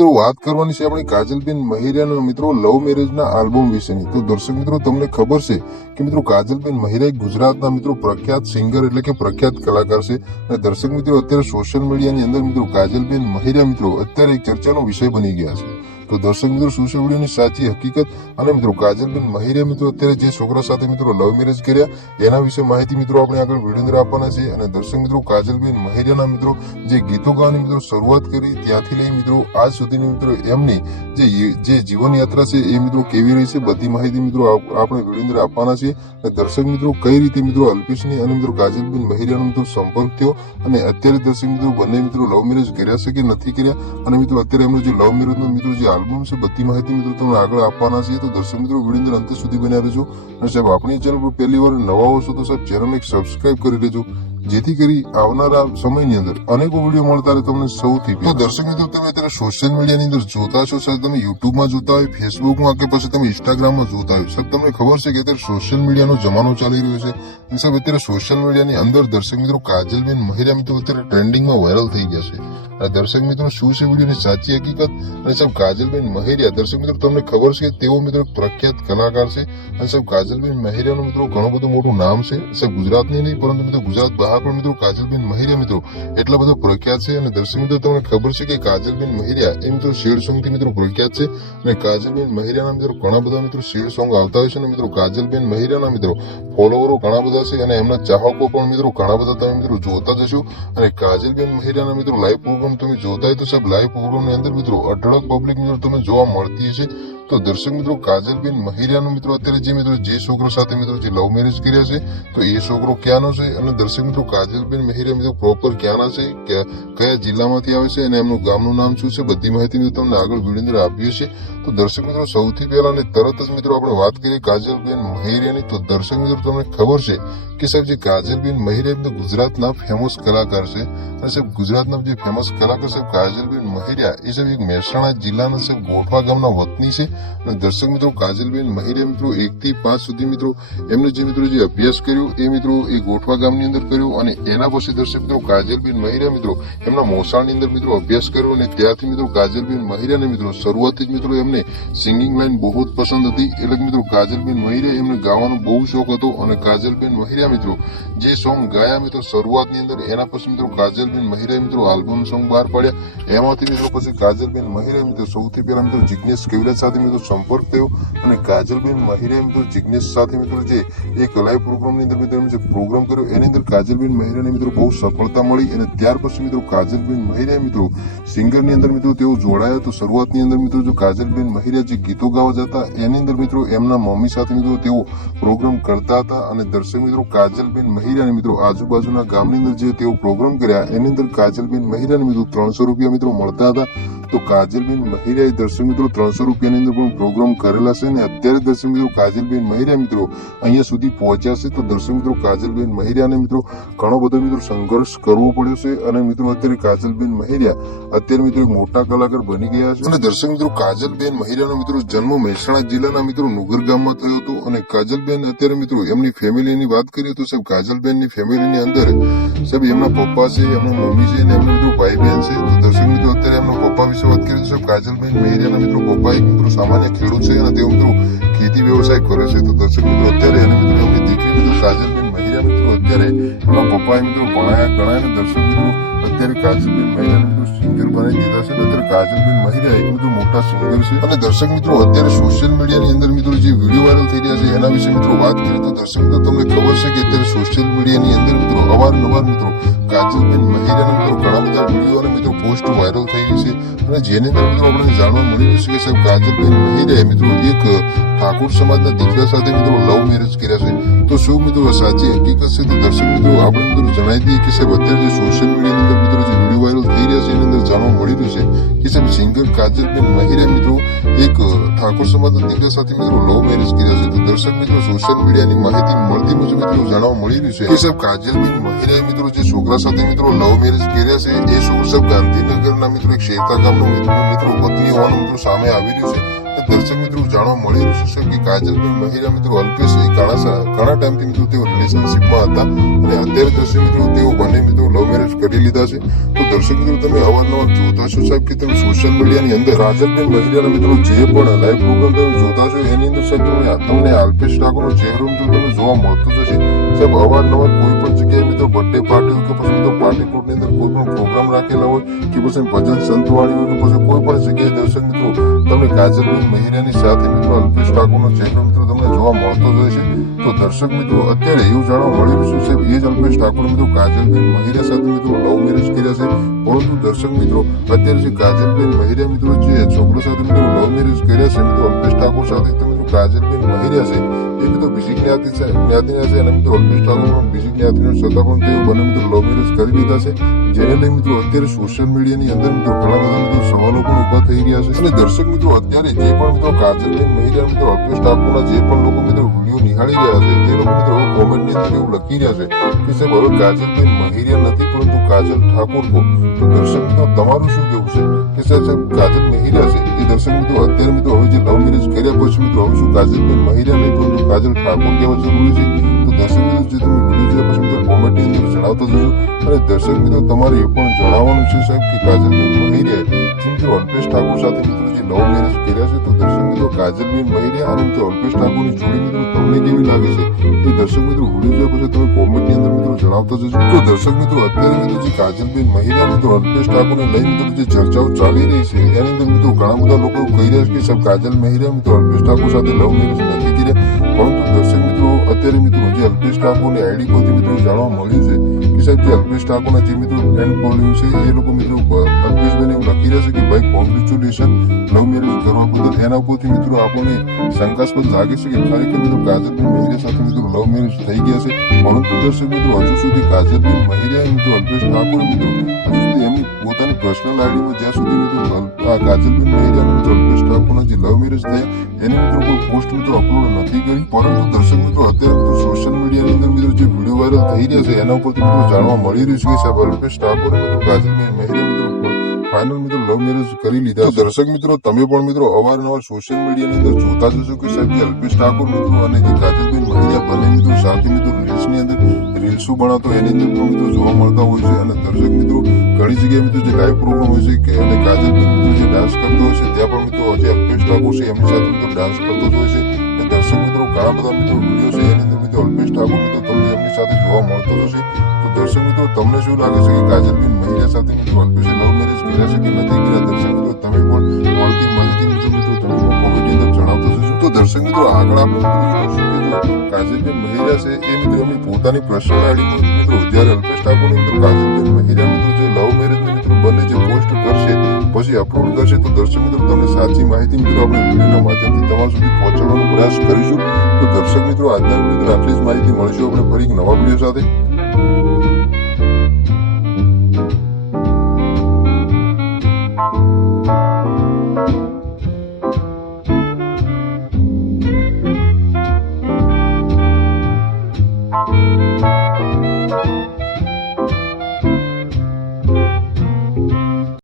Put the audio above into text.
મિત્રો વાત કરવાની છે આપણી કાજલબેન મહેરિયાના મિત્રો લવ મેરેજના આલ્બમ વિશેની। તો દર્શક મિત્રો તમને ખબર છે કે મિત્રો કાજલબેન મહેરિયા ગુજરાતના મિત્રો પ્રખ્યાત સિંગર એટલે કે પ્રખ્યાત કલાકાર છે। અને દર્શક મિત્રો અત્યારે સોશિયલ મીડિયાની અંદર મિત્રો કાજલબેન મહેરિયા મિત્રો અત્યારે એક ચર્ચાનો વિષય બની ગયા છે। તો દર્શક મિત્રો શું છે વિડીયોની સાચી હકીકત અને મિત્રો કાજલબેન મહેરિયા મિત્રો અત્યારે જે છોકરા સાથે મિત્રો લવ મેરેજ કર્યા એના વિશે માહિતી મિત્રો આપણે આગળ વિડીયો અંદર આપવાના છે। અને દર્શક મિત્રો કાજલબેન મહેરિયાના મિત્રો જે ગીતો ગાવાની મિત્રો શરૂઆત કરી ત્યાંથી લઈ મિત્રો આજ સુધીની મિત્રો એમની જે જીવન યાત્રા છે એ મિત્રો કેવી રહી છે બધી માહિતી મિત્રો આપણે વિડીયો અંદર આપવાના છે। અને દર્શક મિત્રો કઈ રીતે મિત્રો અલ્પેશની અને મિત્રો કાજલબેન મહેરિયાનો મિત્રો સંપર્ક થયો અને અત્યારે દર્શક મિત્રો બંને મિત્રો લવ મેરેજ કર્યા છે કે નથી કર્યા અને મિત્રો અત્યારે એમનો જે લવ મેરેજનો મિત્રો જે આલ્બમ છે બધી માહિતી મિત્રો તમને આગળ આપવાના છે। તો દર્શક મિત્રો વિડીયો અંદર અંત સુધી બન્યા રહેજો અને સાહેબ આપણી ચેનલ પર પહેલી વાર નવા હશો તો સાહેબ ચેનલને સબસ્ક્રાઇબ કરી લેજો જેથી કરી આવનારા સમયની અંદર અનેકો વિડીયો મળતા રહે તમને સૌથી। તો દર્શક મિત્રો તમે અત્યારે સોશિયલ મીડિયાની અંદર જોતા છો સાહેબ, તમે યુટ્યુબમાં જોતા હોય, ફેસબુકમાં કે પછી તમે ઇન્સ્ટાગ્રામમાં જોતા હોય સાહેબ, તમને ખબર છે કે અત્યારે સોશિયલ મીડિયાનો જમાનો ચાલી રહ્યો છે અને સાહેબ અત્યારે સોશિયલ મીડિયાની અંદર દર્શક મિત્રો કાજલબેન મહેરિયા મિત્રો અત્યારે ટ્રેન્ડિંગમાં વાયરલ થઈ ગયા છે। અને દર્શક મિત્રો શું છે વિડીયોની સાચી હકીકત અને સાહેબ કાજલબેન મહેરિયા દર્શક મિત્રો તમને ખબર છે કે તેઓ મિત્રો પ્રખ્યાત કલાકાર છે અને સાહેબ કાજલબેન મહેરિયાનું મિત્રો ઘણું બધું મોટું નામ છે સાહેબ, ગુજરાતની નહીં પરંતુ મિત્રો ગુજરાત બહાર પણ મિત્રો કાજલબેન મહેરિયા મિત્રો એટલા બધા પ્રખ્યાત છે। અને દર્શક મિત્રો તમને ખબર છે કે કાજલબેન મહેરિયા એ મિત્રો શેડ સોંગ થી મિત્રો પ્રખ્યાત છે અને કાજલબેન મહેરિયાના મિત્રો ઘણા બધા મિત્રો શેડ સોંગ આવતા હોય છે અને મિત્રો કાજલબેન મહેરિયાના મિત્રો ફોલોવરો ઘણા બધા છે અને એમના ચાહકો પણ મિત્રો ઘણા બધા તમે મિત્રો જોતા જશો। અને કાજલબેન મહેરિયાના મિત્રો લાઈવ પ્રોગ્રામ તમે જોતા હોય તો સાહેબ લાઈવ પ્રોગ્રામની અંદર મિત્રો અઢળક પબ્લિક મિત્રો તમે જોવા મળતી છે। તો દર્શક મિત્રો કાજલબેન મહેરિયાનો મિત્રો અત્યારે જે છોકરો સાથે મિત્રો જે લવ મેરેજ કર્યા છે તો એ છોકરો ક્યાંનો છે અને દર્શક મિત્રો કાજલબેન મહેરિયા મિત્રો પ્રોપર ક્યાંના છે, કયા જિલ્લામાંથી આવે છે અને એમનું ગામનું નામ શું છે બધી માહિતી મિત્રો તમને આગળ વિડીયો અંદર આપીએ છીએ। તો દર્શક મિત્રો સૌથી પહેલા અને તરત જ મિત્રો આપણે વાત કરીએ કાજલબેન મહેરિયાની। તો દર્શક મિત્રો તમને ખબર છે કે સાહેબ જે કાજલબેન મહેરિયા ગુજરાતના ફેમસ કલાકાર છે અને સાહેબ ગુજરાતના જે ફેમસ કલાકાર સાહેબ કાજલબેન મહેરિયા એ સાહેબ એક મહેસાણા જિલ્લાના સાહેબ ગોઠવા ગામના વતની છે। અને દર્શક મિત્રો કાજલબેન મહેરિયા મિત્રો 1 થી 5 સુધી મિત્રો એમને જે મિત્રો જે અભ્યાસ કર્યો એ મિત્રો એ ગોઠવા ગામની અંદર કર્યો અને એના પછી દર્શક મિત્રો કાજલબેન મહેરિયા મિત્રો એમના મોસાળની અંદર મિત્રો અભ્યાસ કર્યો અને ત્યારથી મિત્રો કાજલબેન મહેરિયાને મિત્રો શરૂઆતથી જ મિત્રો એમને સિંગિંગ લાઈન બહુ જ પસંદ હતી એટલે કે મિત્રો કાજલબેન મહેરિયા એમને ગાવાનો બહુ શોખ હતો અને કાજલબેન મહેરિયા મિત્રો જે સોંગ ગાયા મિત્રો શરૂઆતની અંદર એના પછી મિત્રો કાજલબેન મહેરિયા મિત્રો આલ્બમ સોંગ બહાર પાડ્યા એમાંથી મિત્રો પછી કાજલબેન મહેરિયા મિત્રો સૌથી પહેલા મિત્રો જિગ્નેશ કેવલાત સાથે મિત્રો સંપર્ક થયો અને કાજલબેન મહેરિયા મિત્રો જિગ્નેશ સાથે મિત્રો જે એક લાઈવ પ્રોગ્રામની અંદર મિત્રો જે પ્રોગ્રામ કર્યો એની અંદર કાજલબેન મહેરિયાને મિત્રો બહુ સફળતા મળી અને ત્યાર પછી મિત્રો કાજલબેન મહેરિયા મિત્રો સિંગરની અંદર મિત્રો તેઓ જોડાયા। તો શરૂઆતની અંદર મિત્રો જો કાજલબેન મહેરિયા જે ગીતો ગાવા જતા એની અંદર મિત્રો એમના મમ્મી સાથે મિત્રો તેઓ પ્રોગ્રામ કરતા હતા અને દર્શક મિત્રો કાજલબેન મહેરિયાને મિત્રો આજુબાજુના ગામની અંદર જે તેઓ પ્રોગ્રામ કર્યા એની અંદર કાજલબેન મહેરિયાને મિત્રો 300 રૂપિયા મિત્રો મળતા હતા। તો કાજલબેન મહેરિયાએ દર્શક મિત્રો 300 રૂપિયાની અંદર પણ પ્રોગ્રામ કરેલા છે અને અત્યારે દર્શક મિત્રો કાજલબેન મહેરિયા મિત્રો અહીંયા સુધી પહોંચ્યા છે। તો દર્શક મિત્રો કાજલબેન મહેરિયાને મિત્રો ઘણો બધો મિત્રો સંઘર્ષ કરવો પડ્યો છે અને મિત્રો અત્યારે કાજલબેન મહેરિયા અત્યારે મિત્રો એક મોટા કલાકાર બની ગયા છે। અને દર્શક મિત્રો કાજલબેન મહેરિયાનો મિત્રો જન્મ મહેસાણા જિલ્લાના મિત્રો નુગર ગામમાં થયો હતો અને કાજલબેન અત્યારે મિત્રો એમની ફેમિલીની વાત કરીએ તો સાહેબ કાજલબેનની ફેમિલીની અંદર સાહેબ એમના પપ્પા છે, એમના મમ્મી છે અને એમના મિત્રો ભાઈ બહેન છે। તો દર્શક મિત્રો અત્યારે એમના પપ્પા વિશે વાત કરીએ તો સાહેબ કાજલબેન મહેરિયાના મિત્રો પપ્પા એક મિત્રો સામાન્ય ખેડૂત છે અને તેઓ મિત્રો ખેતી વ્યવસાય કરે છે। તો દર્શક મિત્રો અત્યારે એને મિત્રો એમની દીકરી મિત્રો કાજલબેન મહેરિયા મિત્રો અત્યારે એમના પપ્પાએ મિત્રો ભણાયા ગણાય અને દર્શક મિત્રો અત્યારે કાજલબેન મહેરિયા મિત્રો સિંગર બનાવી દીધા છે। અત્યારે કાજલબેન મહેરિયા એક બધું મોટા સિંગર છે અને દર્શક મિત્રો અત્યારે સોશિયલ મીડિયાની અંદર મિત્રો જે વિડીયો વાયરલ થઈ રહ્યા છે એના વિશે મિત્રો વાત કરીએ તો દર્શક મિત્રો તમને ખબર છે કે અત્યારે સોશિયલ મીડિયાની અંદર મિત્રો અવારનવાર મિત્રો કાજલબેન મહેરિયાના મિત્રો ઘણા બધા વિડીયો અને મિત્રો પોસ્ટ વાયરલ થઈ રહી છે અને જેની અંદર મિત્રો આપણને જાણવા મળી રહ્યું છે કે સાહેબ કાજલબેન મહેરિયાએ મિત્રો એક ઠાકોર સમાજના દીકરા સાથે મિત્રો લવ મેરેજ કર્યા છે। તો શું મિત્રો સાચી હકીકત છે? તો દર્શક મિત્રો આપણે મિત્રો જણાવી દઈએ કે સાહેબ અત્યારે જે સોશિયલ મીડિયાની અંદર મિત્રો જે વિડીયો વાયરલ થઈ રહ્યા છે એની અંદર જાણવા મળી રહ્યું છે કે સાહેબ સિંગર કાજલબેન મહેરિયા મિત્રો એક ઠાકોર સમાજના દીકરા સાથે મિત્રો લવ મેરેજ કર્યા છે। તો દર્શક મિત્રો સોશિયલ મીડિયાની માહિતી મળતી મુજબ મિત્રો જાણવા મળી રહ્યું છે કે સાહેબ કાજલબેન મહેરિયાએ મિત્રો જે છોકરા સાથે મિત્રો લવ મેરેજ કર્યા છે એ છોકરો સાહેબ ગાંધીનગરના મિત્રો એક શેરતા ગામનો મિત્રો પત્ની હોવાનું મિત્રો સામે આવી રહ્યું છે। દર્શક મિત્રો જાણવા મળી રહ્યું છે કે કાજલબેન મહિરા મિત્રો અલ્પેશ ઘણા ટાઈમથી મિત્રો તેઓ રિલેશનશીપમાં હતા અને અત્યારે દર્શક મિત્રો તેઓ બંને મિત્રો લવ મેરેજ કરી લીધા છે. તો દર્શક મિત્રો તમે અવારનવાર જોતા છો સાહેબ કે તમે સોશિયલ મીડિયાની અંદર કાજલબેન મહિરાના મિત્રો જે પણ લાઈવ પ્રોગ્રામ તમે જોતા છો એની અંદર સાહેબ તમને અલ્પેશ ઠાકોરનો ચહેરો મિત્રો તમને જોવા મળતો જશે. સાહેબ અવારનવાર કોઈ પણ જગ્યાએ મિત્રો બર્થડે પાર્ટી કે પછી મિત્રો પાર્ટી પ્લોટની અંદર કોઈ પણ પ્રોગ્રામ રાખેલા હોય કે પછી ભજન સંતવાણી હોય કે પછી કોઈ પણ જગ્યાએ દર્શક મિત્રો તમને કાજલબેન મહિરાની સાથે મિત્રો અલ્પેશ ઠાકોરનો ચહેરો મિત્રો તમને જોવા મળતો જ હોય છે. તો દર્શક મિત્રો અત્યારે એવું જાણવા મળી રહ્યું છે સાહેબ એ જ અલ્પેશ ઠાકોર મિત્રો કાજલબેન મહિરા સાથે મિત્રો લવ મેરેજ કર્યા છે. પરંતુ દર્શક મિત્રો અત્યારે જે કાજલબેન મહિરા મિત્રો જે છોકરો સાથે મિત્રો લવ મેરેજ કર્યા છે મિત્રો અલ્પેશ ઠાકોર સાથે તો મિત્રો કાજલબેન મહિરા છે એ મિત્રો બીજી જ્ઞાતિના છે અને મિત્રો અલ્પેશ ઠાકોર પણ બીજી જ્ઞાતિના છતાં પણ તેઓ બંને મિત્રો લવ મેરેજ કરી લીધા છે. જેને લઈ મિત્રો અત્યારે સોશિયલ મીડિયાની અંદર મિત્રો ઘણા બધા મિત્રો સવાલો પણ ઉભા થઈ રહ્યા છે. અને દર્શક મિત્રો અત્યારે જે પણ મિત્રો કાજલબેન મહિરા મિત્રો અલ્પેશ ઠાકોરના જે પણ લોકો મિત્રો વિડીયો નિહાળી રહ્યા છે તે લોકો મિત્રો કોમેન્ટની અંદર એવું લખી રહ્યા છે કે સાહેબ હવે કાજલબેન મહિરા નથી પરંતુ કાજલ ઠાકોર કો. તો દર્શક મિત્રો તમારું શું કેવું છે કે સાહેબ કાજલ મહિરા છે એ દર્શક મિત્રો અત્યારે મિત્રો હવે જે લવ મેરેજ કર્યા પછી મિત્રો હવે શું કાજલબેન મહિરા નહીં પરંતુ કાજલ ઠાકોર કહેવા જરૂરી છે. તો દર્શક મિત્રો જે તમે વિડીયો જોયા પછી મિત્રો કોમેન્ટની અંદર જણાવતા જજો. અને દર્શક મિત્રો તમારે એ પણ જણાવવાનું છે સાહેબ કે કાજલબેન મહિરા જે મિત્રો અલ્પેશ ઠાકોર સાથે મિત્રો જે લવ મેરેજ કર્યા છે તો દર્શક મિત્રો કાજલબેન મહિરા અને મિત્રો અલ્પેશ ઠાકોરની જોડી મિત્રો તમને કેવી લાગે છે એ દર્શક મિત્રો વિડીયો જોયા પછી તમે કોમેન્ટની અંદર મિત્રો જણાવતા જજો. તો દર્શક મિત્રો અત્યારે મિત્રો જે કાજલબેન મહિરા મિત્રો અલ્પેશ ઠાકોરને લઈ મિત્રો જે ચર્ચાઓ ચાલી રહી છે એની અંદર મિત્રો ઘણા બધા લોકો કહી રહ્યા છે કે સાહેબ કાજલ મહિરા મિત્રો અલ્પેશ ઠાકોર સાથે લવ મેરેજ નથી કર્યા. પરંતુ દર્શક મિત્રો અત્યારે મિત્રો જે અલ્પેશ ઠાકોરની આઈડી પરથી મિત્રો જાણવા મળ્યું છે કે સાહેબ જે અલ્પેશ ઠાકોરના જે મિત્રો ફ્રેન્ડ ફોલોઈંગ છે એ લોકો મિત્રો અલ્પેશભાઈને એવું લખી રહ્યા છે કે ભાઈ કોંગ્રેચ્યુલેશન લવ મેરેજ કરવા બદલ. એના ઉપરથી મિત્રો આપણને શંકાસ્પદ લાગે છે કે ખરેખર મિત્રો કાજલબેન મહિરા સાથે મિત્રો લવ મેરેજ થઈ ગયા છે. પરંતુ દર્શક મિત્રો હજુ સુધી કાજલબેન મહિરા મિત્રો અલ્પેશ ઠાકોર મિત્રો હજુ સુધી એમની પોતાની પર્સનલ આઈડીમાં જ્યાં સુધી મિત્રો કાજલબેન મહિરા અને મિત્રો અલ્પેશ ઠાકોરના જે લવ મેરેજ થયા એની મિત્રો કોઈ પોસ્ટ મિત્રો અપલોડ નથી કરી. પરંતુ દર્શક મિત્રો અત્યારે મિત્રો સોશિયલ મીડિયાની અંદર મિત્રો જે વિડીયો વાયરલ થઈ રહ્યા છે એના ઉપરથી મિત્રો જાણવા મળી રહ્યું છે કે સાહેબ અલ્પેશ ઠાકોર મિત્રો કાજલબેન મહિરા મિત્રો ફાઇનલ મિત્રો લવ મેરેજ કરી લીધા. તો દર્શક મિત્રો તમે પણ મિત્રો અવારનવાર સોશિયલ મીડિયાની અંદર જોતા જશો કે સાહેબ જે અલ્પેશ ઠાકોર મિત્રો અને જે કાજલબેન મહિરા બંને મિત્રો સાથે મિત્રો રીલ્સની અંદર રીલ્સો બનાવતો એની અંદર પણ મિત્રો જોવા મળતા હોય છે. અને દર્શક મિત્રો ઘણી જગ્યાએ મિત્રો જે લાઈવ પ્રોગ્રામ હોય છે કે અને કાજલબેન મિત્રો જે ડાન્સ કરતો હોય છે ત્યાં પણ મિત્રો જે અલ્પેશ ઠાકોર છે એમની સાથે મિત્રો ડાન્સ કરતો જ હોય છે. અને દર્શક મિત્રો ઘણા બધા મિત્રો વિડીયો છે એની અંદર મિત્રો અલ્પેશ ઠાકોર મિત્રો તમને એમની સાથે જોવા મળતો હશે. તો દર્શક મિત્રો તમને શું લાગે છે કે કાજલબેન મહિરા સાથે મિત્રો અલ્પેશે લવ મેરેજ કર્યા છે કે નથી કર્યા? દર્શક મિત્રો તમે પણ મળતી માહિતી મિત્રો તમે કોમેન્ટની અંદર જણાવતા જશો. તો દર્શક મિત્રો આગળ આપણે મિત્રો જોઈશું કે જો કાજલબેન મહિરા છે એ મિત્રો એમની પોતાની પર્સનલ આઈડી મિત્રો જ્યારે અલ્પેશ ઠાકોર મિત્રો કાજલબેન મહિરા મિત્રો જે લવ મેરેજ મિત્રો બંને જે પોસ્ટ કરશે પછી અપલોડ કરશે તો દર્શક મિત્રો તમને સાચી માહિતી મિત્રો આપણે વિડીયોના માધ્યમથી તમારા સુધી પહોંચાડવાનો પ્રયાસ કરીશું. તો દર્શક મિત્રો આજના વિડીયો આટલી જ માહિતી મળીશું આપણે ફરી નવા વિડીયો સાથે.